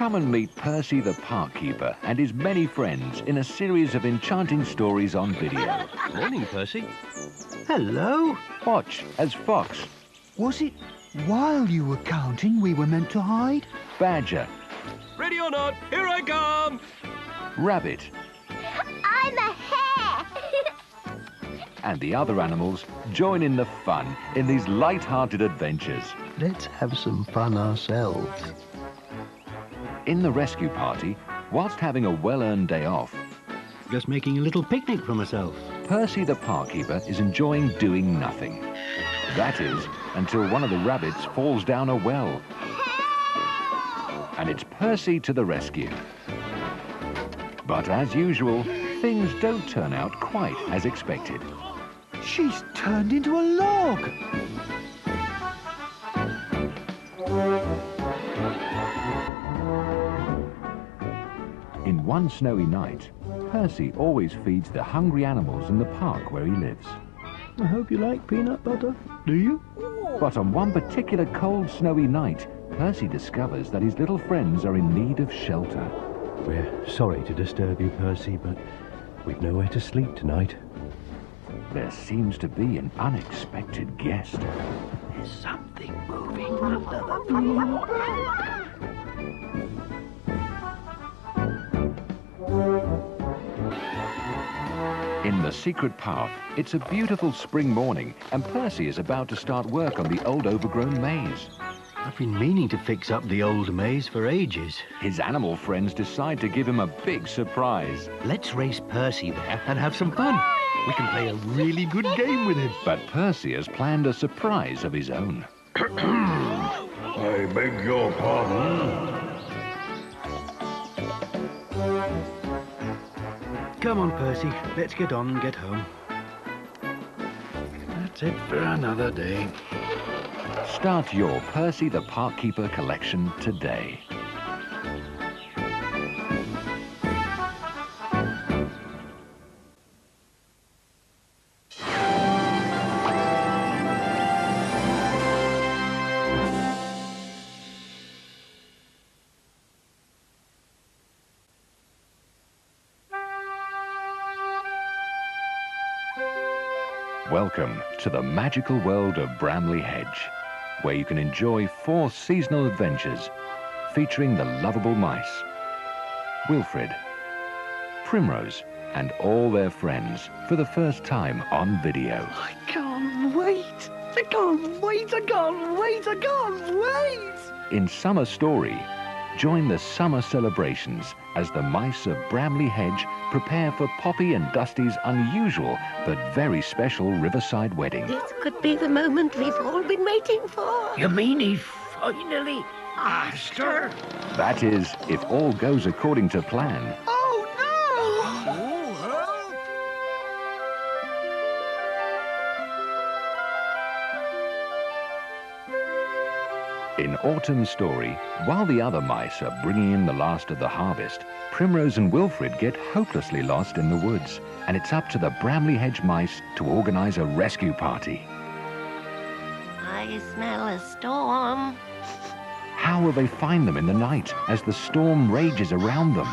Come and meet Percy the Park Keeper and his many friends in a series of enchanting stories on video. Morning, Percy. Hello. Watch as Fox, Was it while you were counting we were meant to hide? Badger, Ready or not, here I come. Rabbit, I'm a hare. and the other animals join in the fun in these light-hearted adventures. Let's have some fun ourselves. In the rescue party, whilst having a well-earned day off, Just making a little picnic for myself. Percy the Park Keeper is enjoying doing nothing. That is, until one of the rabbits falls down a well. And it's Percy to the rescue. But as usual, things don't turn out quite as expected. She's turned into a log. In one snowy night, Percy always feeds the hungry animals in the park where he lives. I hope you like peanut butter. Do you? But on one particular cold, snowy night, Percy discovers that his little friends are in need of shelter. We're sorry to disturb you, Percy, but we've nowhere to sleep tonight. There seems to be an unexpected guest. There's something moving under the floor. In the secret path, it's a beautiful spring morning, and Percy is about to start work on the old overgrown maze. I've been meaning to fix up the old maze for ages. His animal friends decide to give him a big surprise. Let's race Percy there and have some fun. We can play a really good game with him. But Percy has planned a surprise of his own. I beg your pardon. Come on, Percy. Let's get on and get home. That's it for another day. Start your Percy the Park Keeper collection today. Welcome to the magical world of Bramley Hedge, where you can enjoy 4 seasonal adventures featuring the lovable mice, Wilfred, Primrose, and all their friends for the first time on video. I can't wait. I can't wait. I can't wait. I can't wait. In Summer Story, join the summer celebrations as the mice of Bramley Hedge prepare for Poppy and Dusty's unusual but very special riverside wedding. This could be the moment we've all been waiting for. You mean he finally asked her? That is, if all goes according to plan. Oh no! In Autumn Story, while the other mice are bringing in the last of the harvest, Primrose and Wilfred get hopelessly lost in the woods, and it's up to the Bramley Hedge mice to organize a rescue party. I smell a storm. How will they find them in the night as the storm rages around them?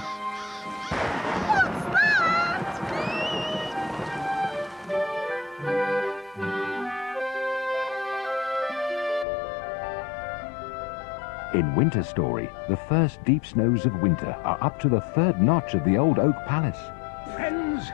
In Winter Story, the first deep snows of winter are up to the 3rd notch of the old oak palace. Friends,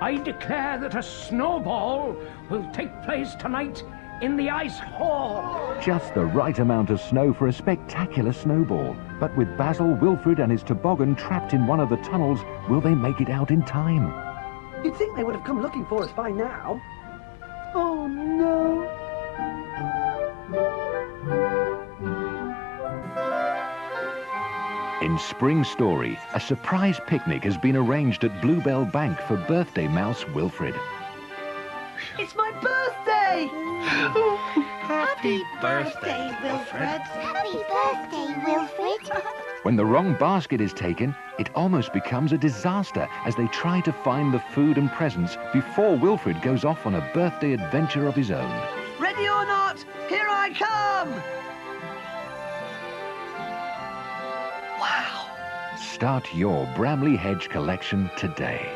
I declare that a snowball will take place tonight in the ice hall. Just the right amount of snow for a spectacular snowball. But with Basil, Wilfred and his toboggan trapped in one of the tunnels, will they make it out in time? You'd think they would have come looking for us by now. Oh no! In Spring Story, a surprise picnic has been arranged at Bluebell Bank for birthday mouse Wilfred. It's my birthday! Happy birthday, Wilfred. Happy birthday, Wilfred. When the wrong basket is taken, it almost becomes a disaster as they try to find the food and presents before Wilfred goes off on a birthday adventure of his own. Ready or not, here I come! Wow! Start your Bramley Hedge collection today.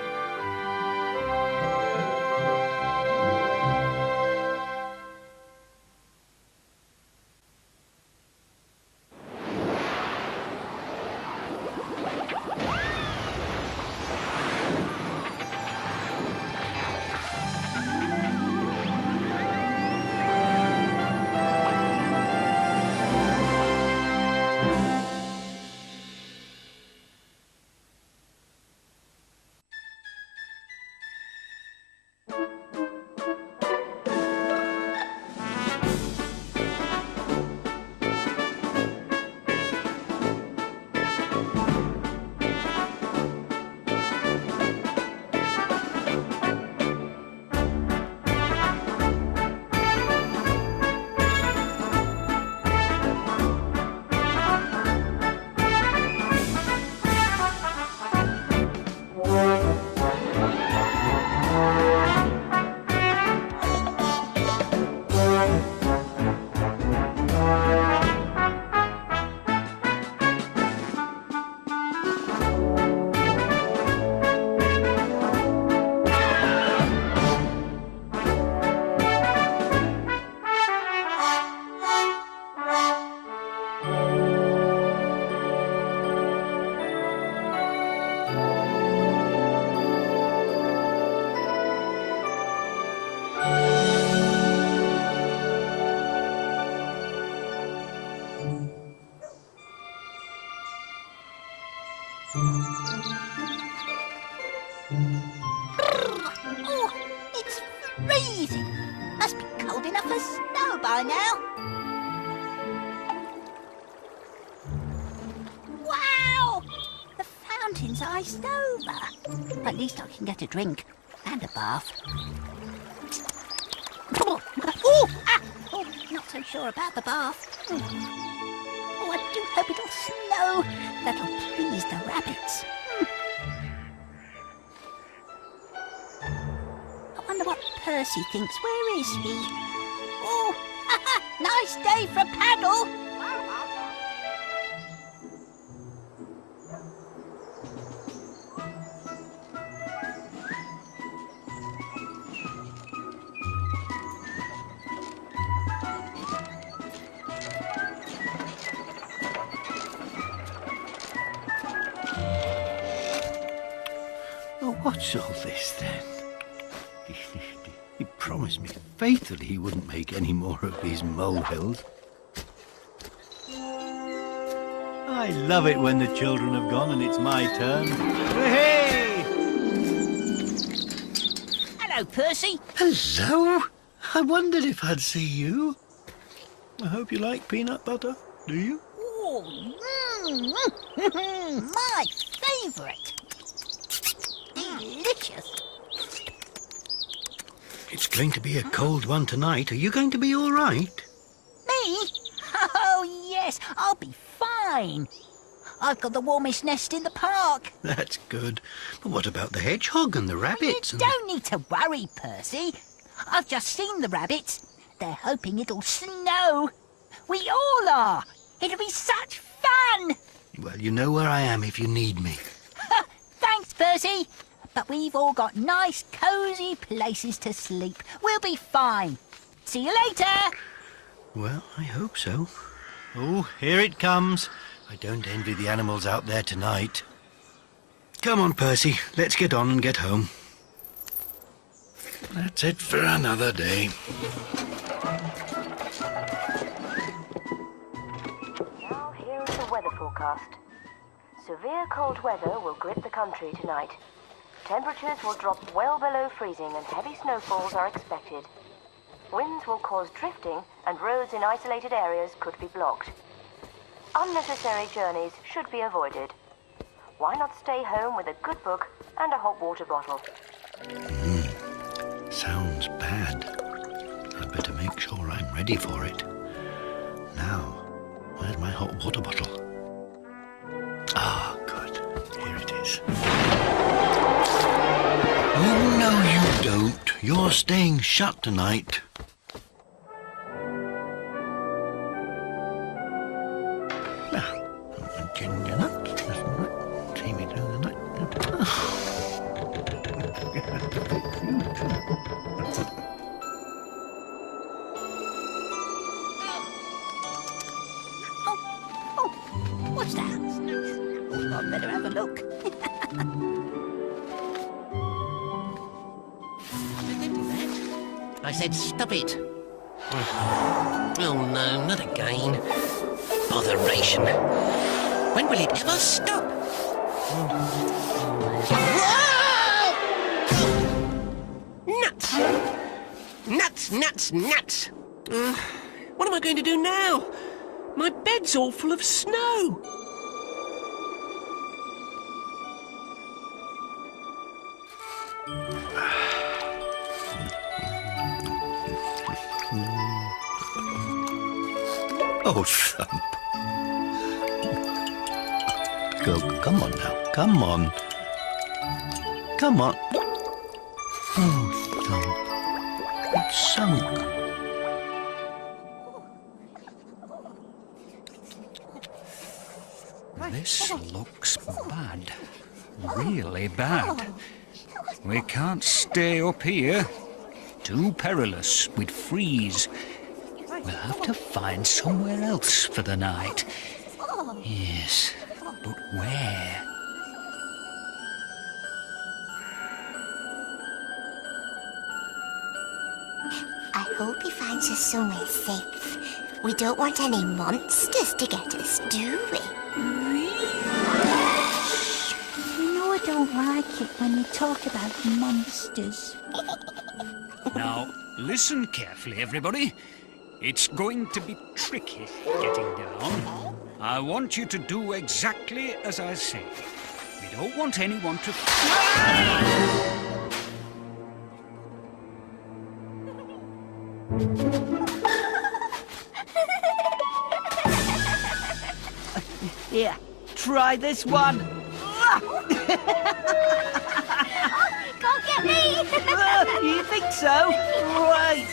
Oh, it's freezing. Must be cold enough for snow by now. Wow! The fountain's iced over. At least I can get a drink and a bath. Oh, not so sure about the bath. Oh, I do hope it'll snow. That'll please the rabbits. I wonder what Percy thinks. Where is he? Oh, nice day for a paddle. Oh, what's all this then? He promised me faithfully he wouldn't make any more of these molehills. I love it when the children have gone and it's my turn. Hey! Hello, Percy. Hello? I wondered if I'd see you. I hope you like peanut butter, do you? Oh, my favourite. Delicious. It's going to be a cold one tonight. Are you going to be all right? Me? Oh, yes, I'll be fine. I've got the warmest nest in the park. That's good. But what about the hedgehog and the rabbits? You don't need to worry, Percy. I've just seen the rabbits. They're hoping it'll snow. We all are. It'll be such fun. Well, you know where I am if you need me. Thanks, Percy. But we've all got nice, cosy places to sleep. We'll be fine. See you later. Well, I hope so. Oh, here it comes. I don't envy the animals out there tonight. Come on, Percy. Let's get on and get home. That's it for another day. Now here is the weather forecast. Severe cold weather will grip the country tonight. Temperatures will drop well below freezing and heavy snowfalls are expected. Winds will cause drifting and roads in isolated areas could be blocked. Unnecessary journeys should be avoided. Why not stay home with a good book and a hot water bottle? Sounds bad. I'd better make sure I'm ready for it. Now, where's my hot water bottle? Ah, good. Here it is. Oh, no, you don't. You're staying shut tonight. Now, ginger nuts. What's that? Oh, I'd better have a look. I said stop it. Oh no, not again. Botheration. When will it ever stop? Whoa! Nuts! Nuts, nuts, nuts! What am I going to do now? My bed's all full of snow. Oh, Thump. Go, come on now, come on. Come on. Oh, Thump. It's sunk. This looks bad. Really bad. We can't stay up here. Too perilous. We'd freeze. We'll have to find somewhere else for the night. Yes, but where? I hope he finds us somewhere safe. We don't want any monsters to get us, do we? You know I don't like it when you talk about monsters. Now, listen carefully, everybody. It's going to be tricky getting down. I want you to do exactly as I say. We don't want anyone to... Here, try this one. Can't get me! You think so? Right.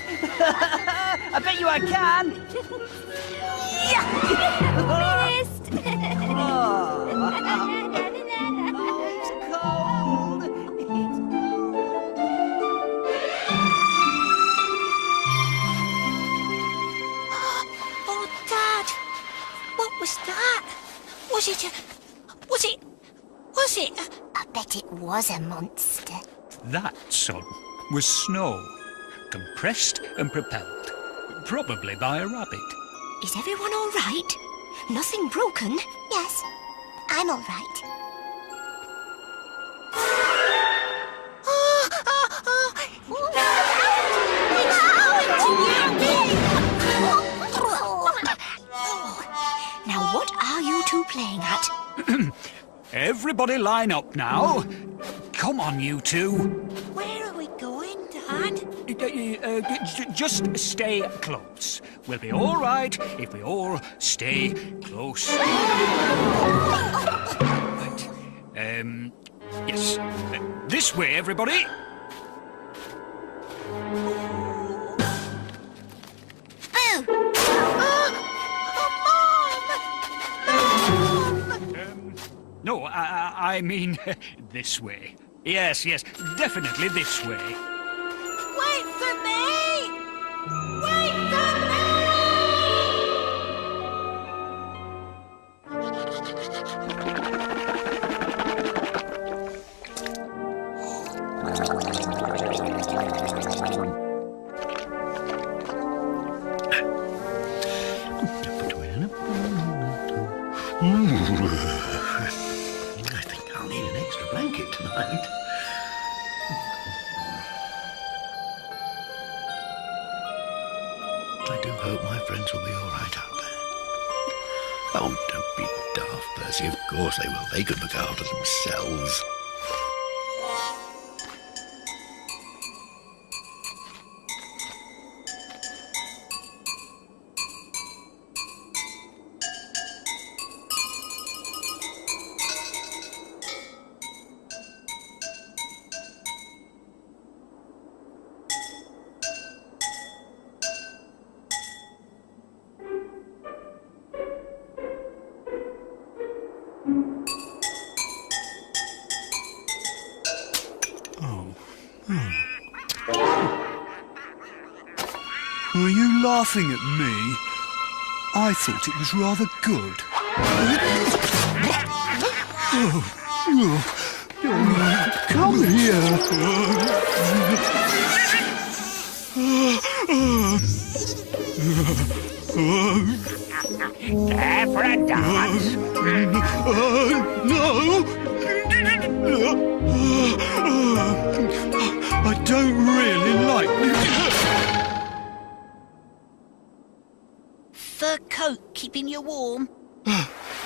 I bet you I can. Missed! Oh, it's cold. Oh, Dad! What was that? Was it... I bet it was a monster. That, son, was snow. Compressed and propelled. Probably by a rabbit. Is everyone all right? Nothing broken? Yes, I'm all right. Now, what are you two playing at? Everybody line up now. Come on, you two. Where are we going, Dad? Just stay close. We'll be all right if we all stay close. Right. Yes. This way, everybody. Boo! No, I mean this way. Yes, definitely this way. Wait for me! Wait for I think I'll need an extra blanket tonight. I do hope my friends will be all right out there. Oh, don't be daft, Percy. Of course they will. They can look after themselves. Were you laughing at me? I thought it was rather good. Come here. Care for a dance? No. I don't really like Fur coat keeping you warm?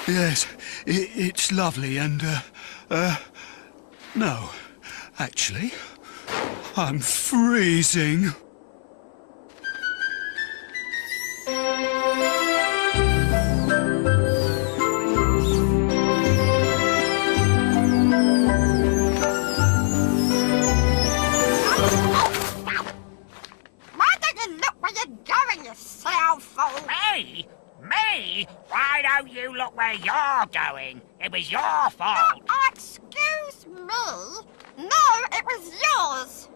Yes, it's lovely and, no, actually, I'm freezing. Why don't you look where you're going, you slow fool? Me? Me? Why don't you look where you're going? It was your fault. Excuse me? No, it was yours.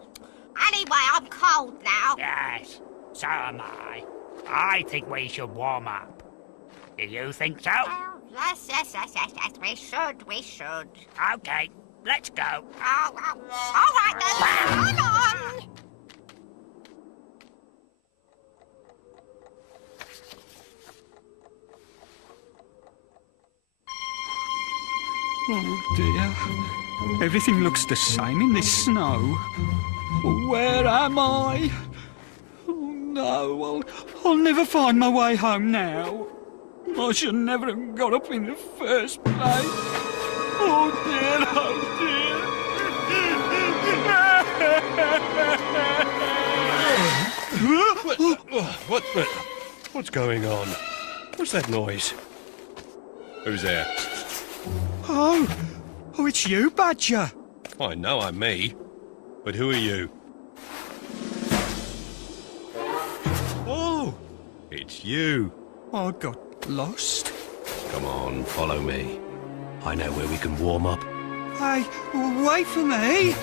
Anyway, I'm cold now. Yes, so am I. I think we should warm up. Do you think so? Oh, yes, we should. Okay, let's go. Oh, all right then, hang on. Oh dear. Everything looks the same in this snow. Where am I? Oh no, I'll never find my way home now. I should never have got up in the first place. Oh dear, What's going on? What's that noise? Who's there? Oh, it's you, Badger. I know I'm me, but who are you? Oh, it's you. I got lost. Come on, follow me. I know where we can warm up. Hey, wait for me.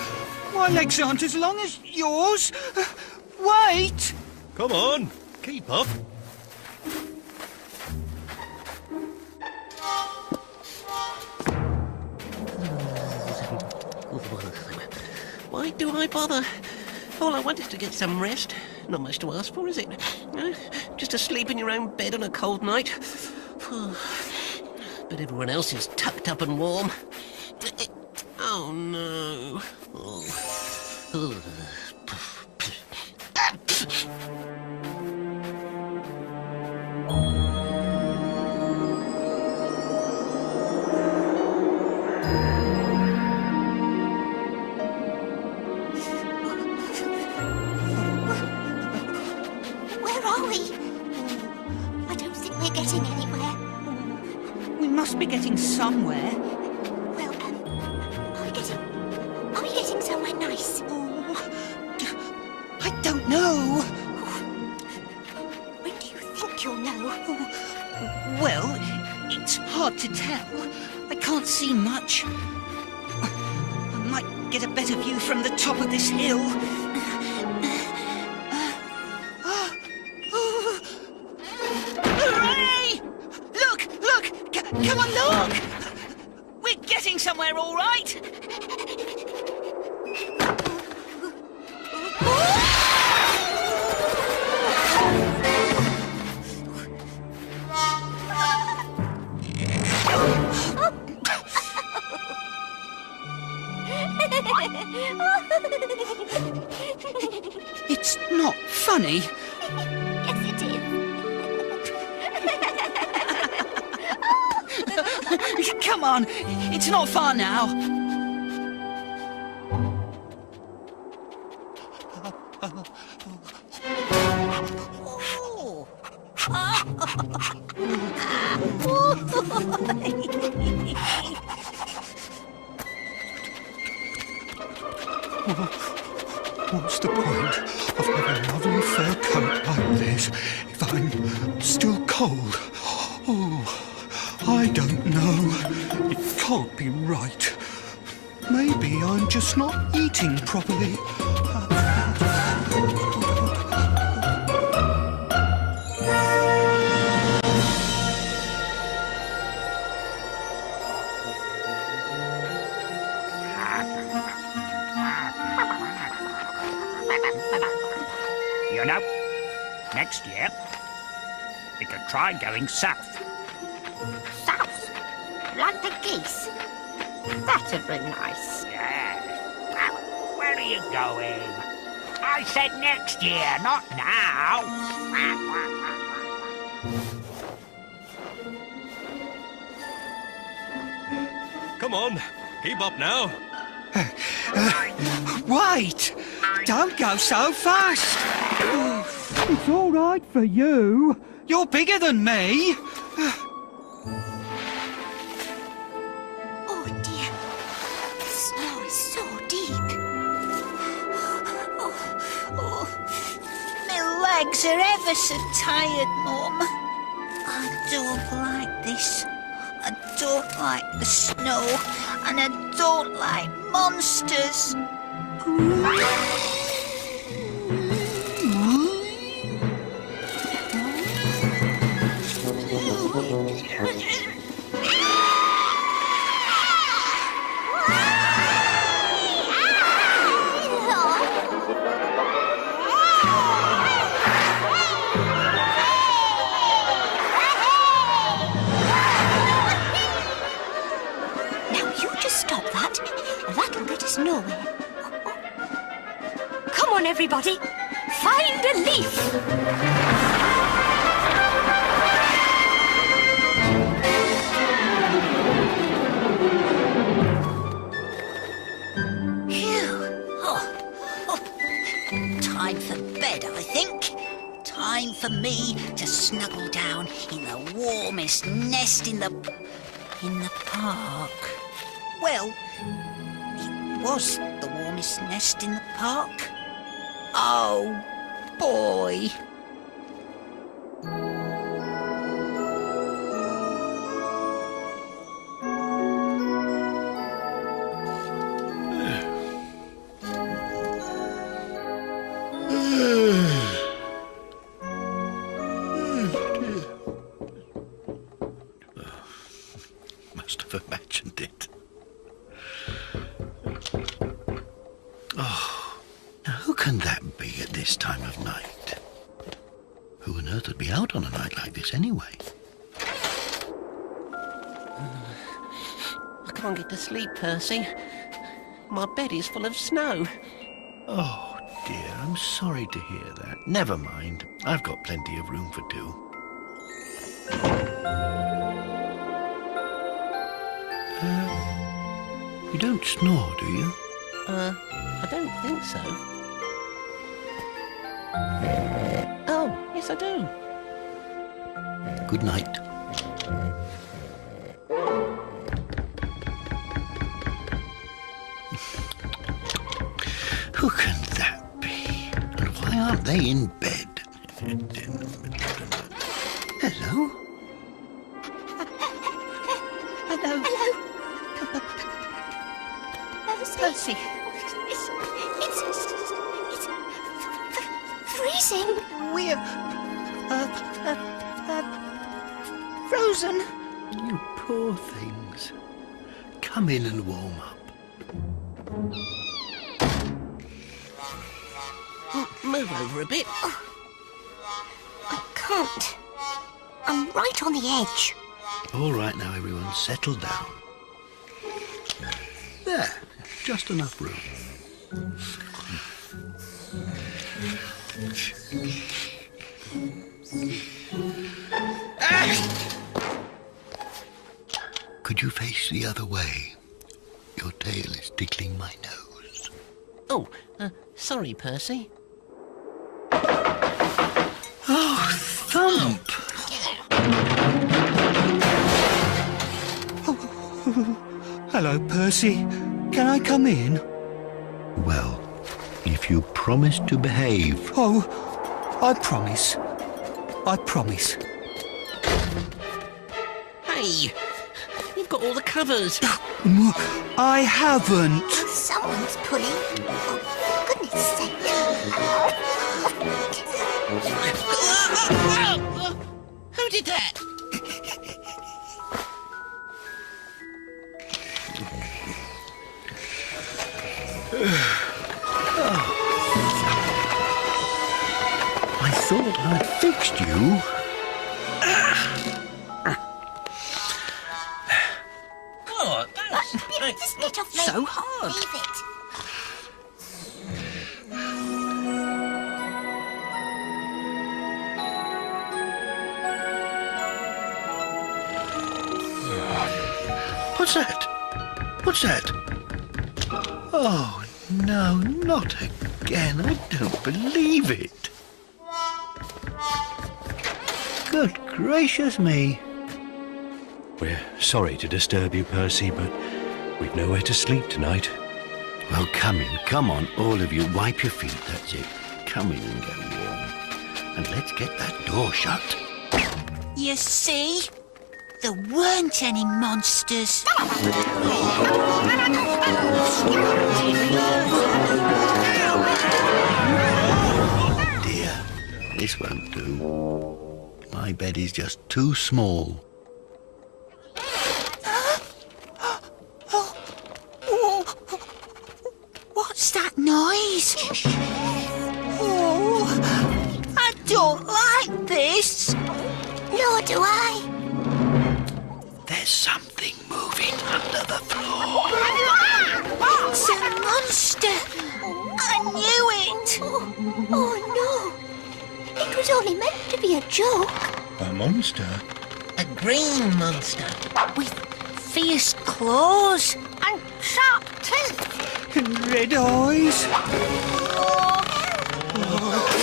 My legs aren't as long as yours. Wait! Come on, keep up. Why do I bother? All I want is to get some rest. Not much to ask for, is it? Just to sleep in your own bed on a cold night. But everyone else is tucked up and warm. Oh, no. Oh. Where are we? I don't think we're getting anywhere. We must be getting somewhere. Well, are we getting somewhere nice? I don't know. When do you think you'll know? Well, it's hard to tell. I can't see much. I might get a better view from the top of this hill. Hooray! Look! Come on, look! We're getting somewhere, all right. It's not funny. Yes, it is. Come on, it's not far now. What's the point of having a lovely fur coat like this if I'm still cold? Oh, I don't know. It can't be right. Maybe I'm just not eating properly. next year. We could try going south. South? Like the geese? That'd be nice. Yes. Well, where are you going? I said next year, not now. Come on, keep up now. Wait! Don't go so fast! It's all right for you. You're bigger than me! Oh dear, the snow is so deep. My legs are ever so tired, Mum. I don't like this. I don't like the snow, and I don't like monsters. Nowhere. Come on, everybody. Find a leaf. Time for bed, I think. Time for me to snuggle down in the warmest nest in the park. Well, was the warmest nest in the park. Oh, boy. Must have imagined it. Oh, now who can that be at this time of night? Who on earth would be out on a night like this anyway? I can't get to sleep, Percy. My bed is full of snow. Oh, dear, I'm sorry to hear that. Never mind. I've got plenty of room for two. You don't snore, do you? I don't think so. Oh, yes I do. Good night. Who can that be? And why aren't they in bed? Hello? Hello. Percy. It's freezing. We're frozen. You poor things. Come in and warm up. Move over a bit. I can't. I'm right on the edge. All right now, everyone, settle down. There, just enough room. Could you face the other way? Your tail is tickling my nose. Oh, sorry, Percy. Oh, thump! Hello, Percy. Can I come in? Well, if you promise to behave... Oh, I promise. I promise. Hey, you've got all the covers. I haven't. Someone's pulling. Oh, for goodness sake. Who did that? I thought I'd fixed you. Oh, just get off me. So hard. Leave it. What's that? What's that? Oh, no, not again. I don't believe it. Good gracious me. We're sorry to disturb you, Percy, but we've nowhere to sleep tonight. Well, come in. Come on, all of you. Wipe your feet, that's it. Come in and get warm. And let's get that door shut. You see? There weren't any monsters. Dear, this won't do. My bed is just too small. What's that noise? Oh, I don't like this. Nor do I. There's something moving under the floor. It's a monster. I knew it. Oh no. It was only meant to be a joke. A monster? A green monster. With fierce claws. And sharp teeth. Red eyes.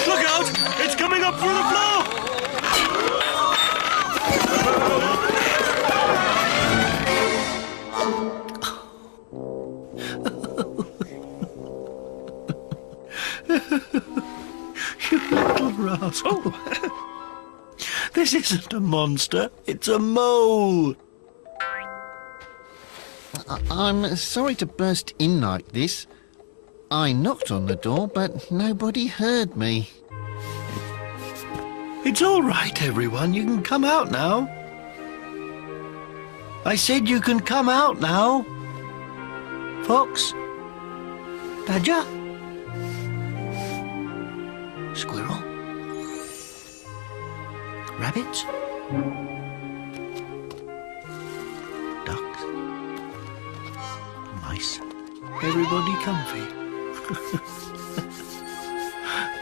Look out! It's coming up through the floor! You little rascal. This isn't a monster, it's a mole. I'm sorry to burst in like this. I knocked on the door, but nobody heard me. It's all right, everyone. You can come out now. I said you can come out now. Fox? Badger? Squirrel? Rabbits? Ducks? Mice? Everybody comfy?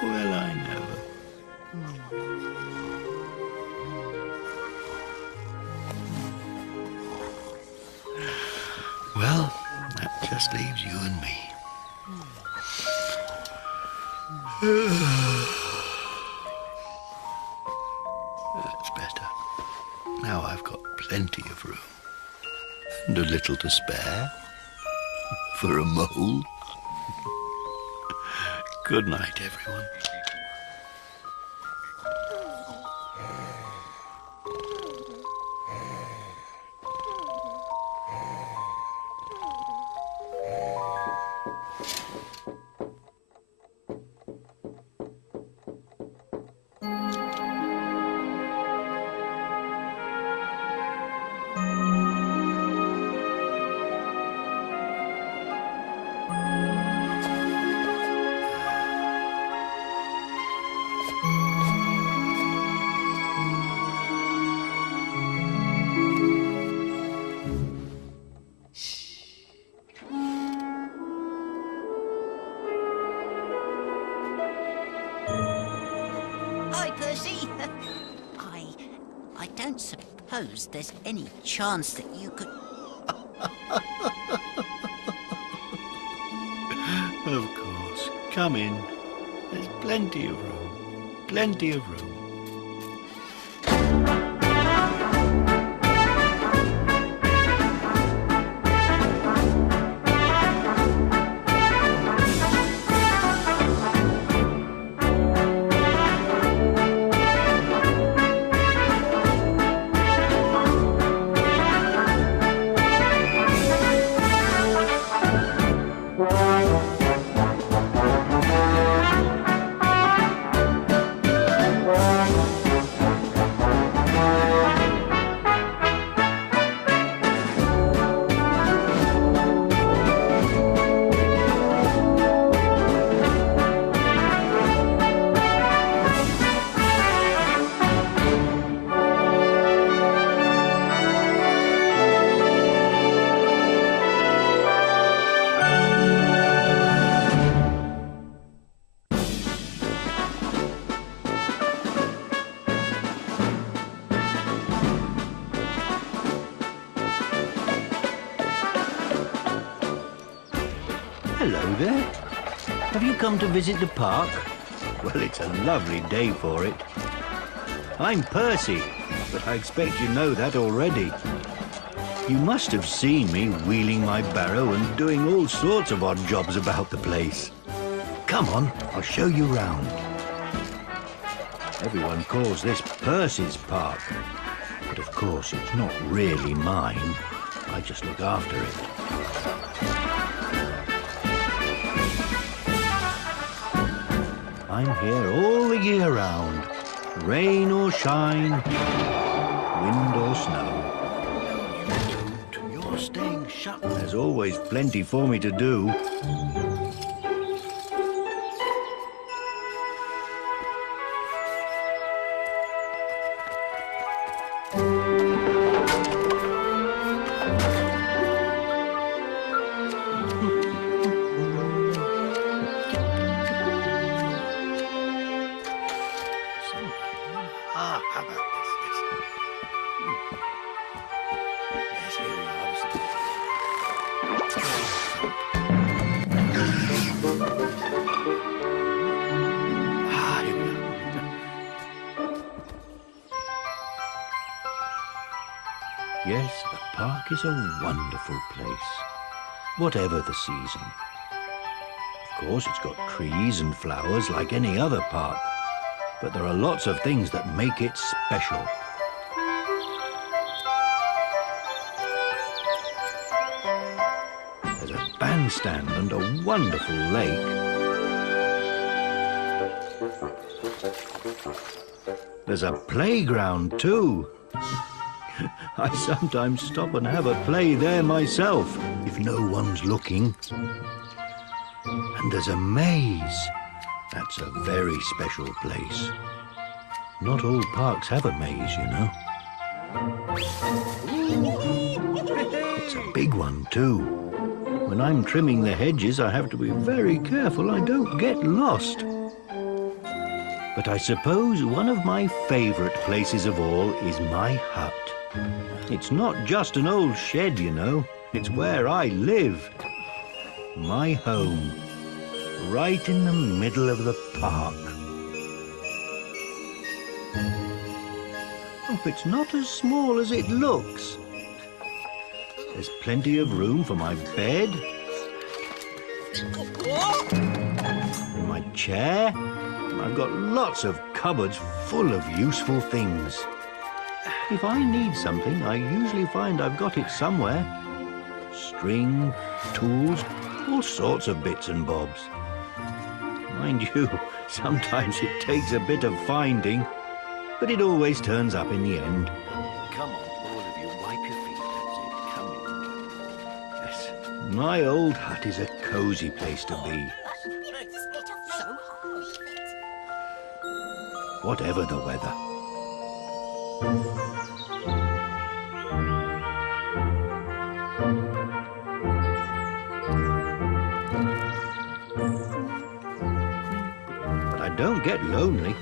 Well, I never. Well, that just leaves you and me. That's better. Now I've got plenty of room. And a little to spare. For a mole. Good night, everyone. Hi, Percy. I don't suppose there's any chance that you could... Of course. Come in. There's plenty of room. Plenty of room. Hello there. Have you come to visit the park? Well, it's a lovely day for it. I'm Percy, but I expect you know that already. You must have seen me wheeling my barrow and doing all sorts of odd jobs about the place. Come on, I'll show you round. Everyone calls this Percy's park, but of course it's not really mine. I just look after it. I'm here all the year round, rain or shine, wind or snow. You're staying shut. There's always plenty for me to do. How about this? Yes, here we are. Here we are. Yes, the park is a wonderful place, whatever the season. Of course, it's got trees and flowers like any other park, but there are lots of things that make it special. There's a bandstand and a wonderful lake. There's a playground too. I sometimes stop and have a play there myself, if no one's looking. And there's a maze. That's a very special place. Not all parks have a maze, you know. It's a big one, too. When I'm trimming the hedges, I have to be very careful I don't get lost. But I suppose one of my favourite places of all is my hut. It's not just an old shed, you know. It's where I live. My home. Right in the middle of the park. Oh, it's not as small as it looks. There's plenty of room for my bed, and my chair. I've got lots of cupboards full of useful things. If I need something, I usually find I've got it somewhere. String, tools, all sorts of bits and bobs. Mind you, sometimes it takes a bit of finding, but it always turns up in the end. Come on, all of you, wipe your feet. That's it. Come in. Yes, my old hut is a cosy place to be. Whatever the weather. But I don't get lonely.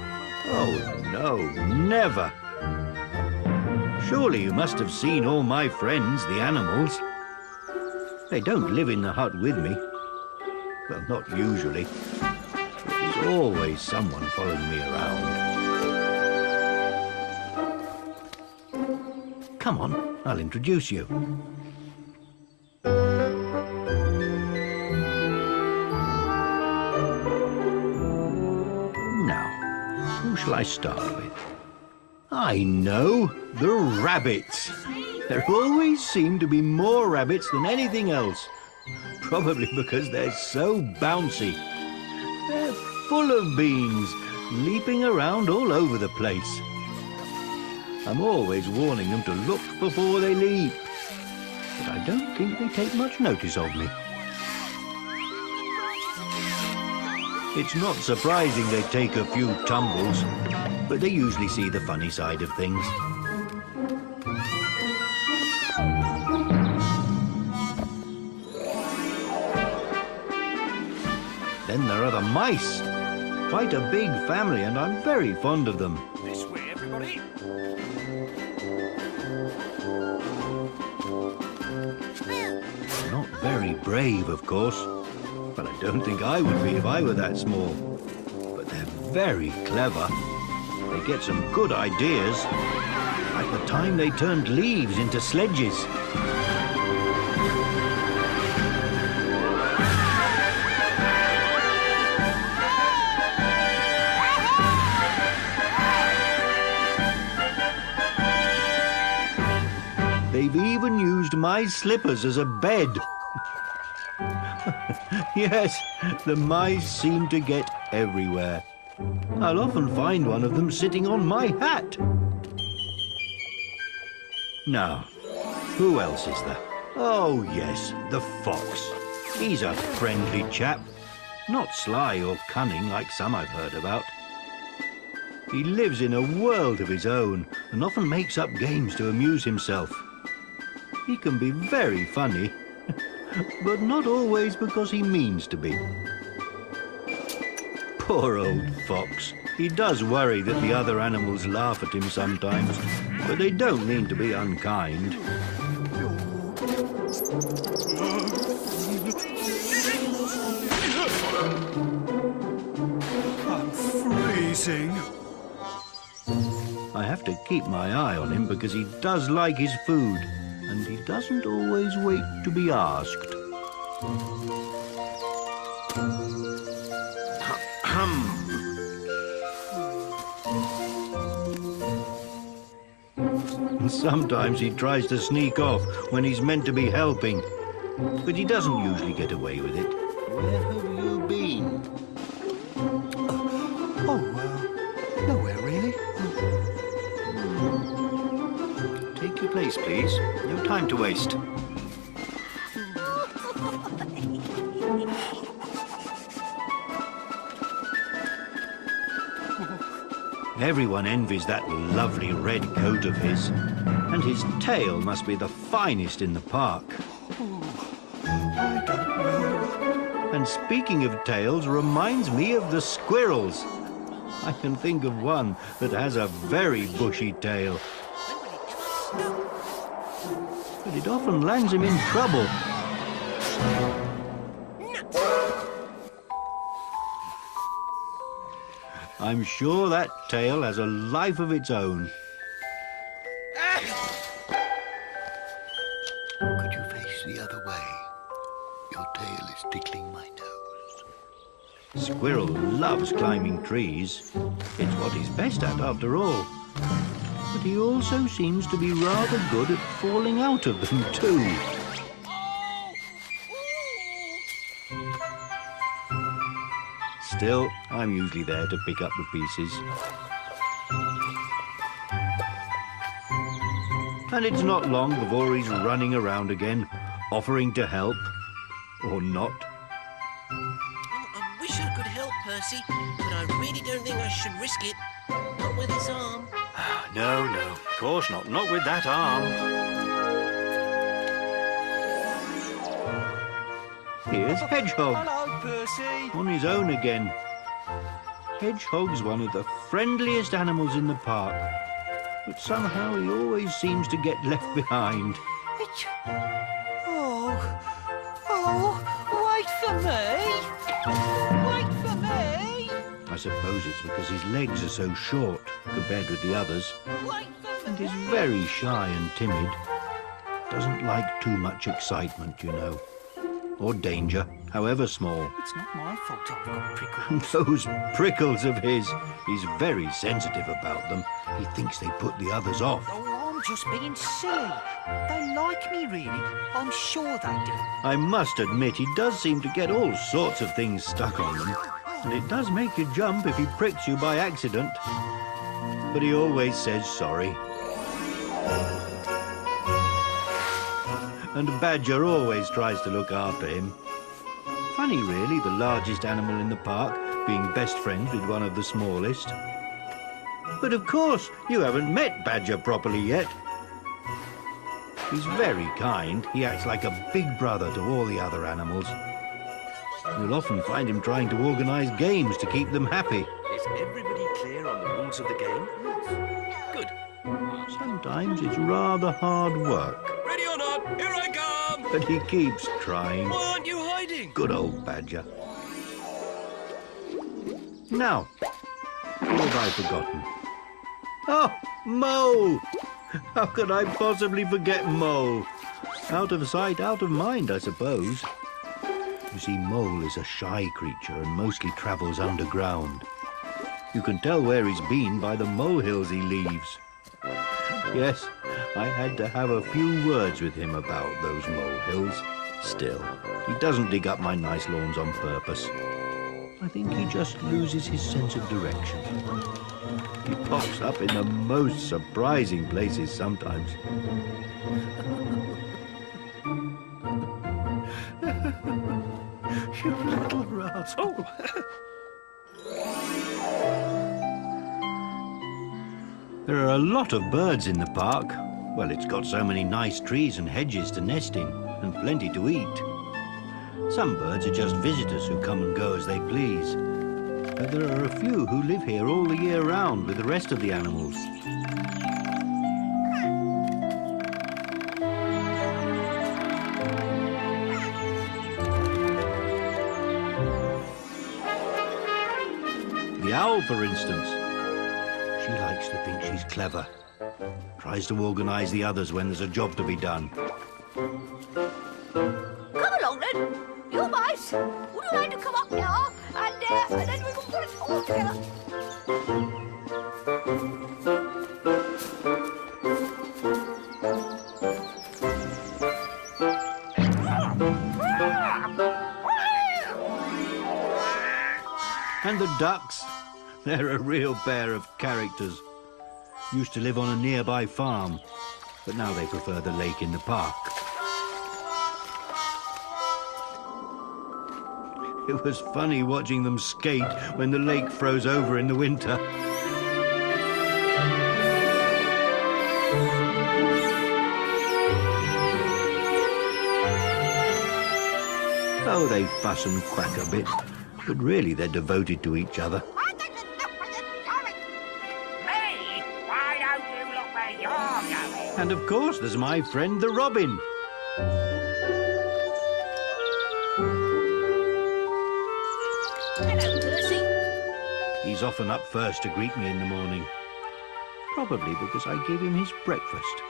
Oh, no, never. Surely you must have seen all my friends, the animals. They don't live in the hut with me. Well, not usually. There's always someone following me around. Come on, I'll introduce you. Now, who shall I start with? I know, the rabbits. There always seem to be more rabbits than anything else. Probably because they're so bouncy. They're full of beans, leaping around all over the place. I'm always warning them to look before they leap, but I don't think they take much notice of me. It's not surprising they take a few tumbles, but they usually see the funny side of things. Then there are the mice. Quite a big family, and I'm very fond of them. This way, everybody. Not very brave, of course, but I don't think I would be if I were that small. But they're very clever. They get some good ideas. Like the time they turned leaves into sledges. They've even used my slippers as a bed. Yes, the mice seem to get everywhere. I'll often find one of them sitting on my hat. Now, who else is there? Oh, yes, the fox. He's a friendly chap. Not sly or cunning like some I've heard about. He lives in a world of his own and often makes up games to amuse himself. He can be very funny, but not always because he means to be. Poor old fox. He does worry that the other animals laugh at him sometimes, but they don't mean to be unkind. I'm freezing. I have to keep my eye on him because he does like his food, and he doesn't always wait to be asked. Sometimes he tries to sneak off when he's meant to be helping, but he doesn't usually get away with it. Where have you been? Nowhere really. Take your place, please. No time to waste. Everyone envies that lovely red coat of his, and his tail must be the finest in the park. I don't know. And speaking of tails reminds me of the squirrels. I can think of one that has a very bushy tail. But it often lands him in trouble. I'm sure that tail has a life of its own. Could you face the other way? Your tail is tickling my nose. Squirrel loves climbing trees. It's what he's best at, after all. But he also seems to be rather good at falling out of them, too. Still, I'm usually there to pick up the pieces. And it's not long before he's running around again, offering to help. Or not. I wish I could help, Percy, but I really don't think I should risk it. Not with his arm. No, of course not. Not with that arm. Here's Hedgehog. Hello, Percy. On his own again. Hedgehog's one of the friendliest animals in the park, but somehow he always seems to get left behind. Oh, wait for me! Wait for me! I suppose it's because his legs are so short compared with the others, and he's very shy and timid. Doesn't like too much excitement, you know. Or danger, however small. It's not my fault I've got prickles. Those prickles of his, he's very sensitive about them. He thinks they put the others off. Oh, I'm just being silly. They like me, really. I'm sure they do. I must admit, he does seem to get all sorts of things stuck on them. And it does make you jump if he pricks you by accident. But he always says sorry. And Badger always tries to look after him. Funny, really, the largest animal in the park being best friends with one of the smallest. But of course, you haven't met Badger properly yet. He's very kind. He acts like a big brother to all the other animals. You'll often find him trying to organise games to keep them happy. Is everybody clear on the rules of the game? Good. Sometimes it's rather hard work. Ready or not, here I come! But he keeps trying. Why aren't you hiding? Good old Badger. Now, what have I forgotten? Oh, Mo! How could I possibly forget Mo? Out of sight, out of mind, I suppose. You see, Mole is a shy creature and mostly travels underground. You can tell where he's been by the molehills he leaves. Yes, I had to have a few words with him about those molehills. Still, he doesn't dig up my nice lawns on purpose. I think he just loses his sense of direction. He pops up in the most surprising places sometimes. You little rascal. There are a lot of birds in the park. Well, it's got so many nice trees and hedges to nest in, and plenty to eat. Some birds are just visitors who come and go as they please. But there are a few who live here all the year round with the rest of the animals. The owl, for instance. She likes to think she's clever. Tries to organise the others when there's a job to be done. Come along then. You mice. Would you like to come up here? And then we will put it all together. And the ducks. They're a real pair of characters. Used to live on a nearby farm, but now they prefer the lake in the park. It was funny watching them skate when the lake froze over in the winter. Oh, they fuss and quack a bit, but really they're devoted to each other. Me? Why don't you look where you're going? And of course, there's my friend the robin. Hello, Percy. He's often up first to greet me in the morning. Probably because I gave him his breakfast.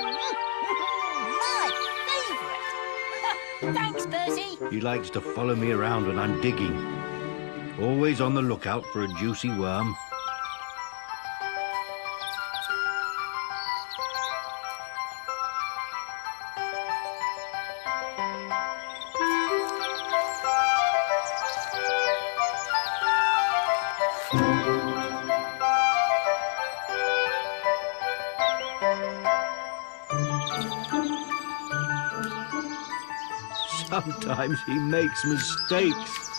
My favourite. Thanks, Percy. He likes to follow me around when I'm digging. Always on the lookout for a juicy worm. Sometimes he makes mistakes.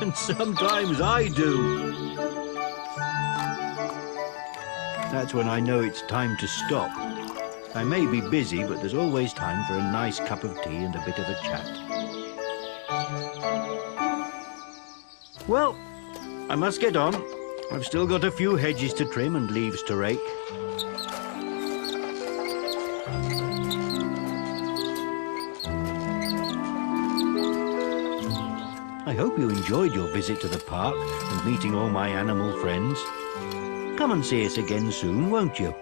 And sometimes I do. That's when I know it's time to stop. I may be busy, but there's always time for a nice cup of tea and a bit of a chat. Well, I must get on. I've still got a few hedges to trim and leaves to rake. I hope you enjoyed your visit to the park and meeting all my animal friends. Come and see us again soon, won't you?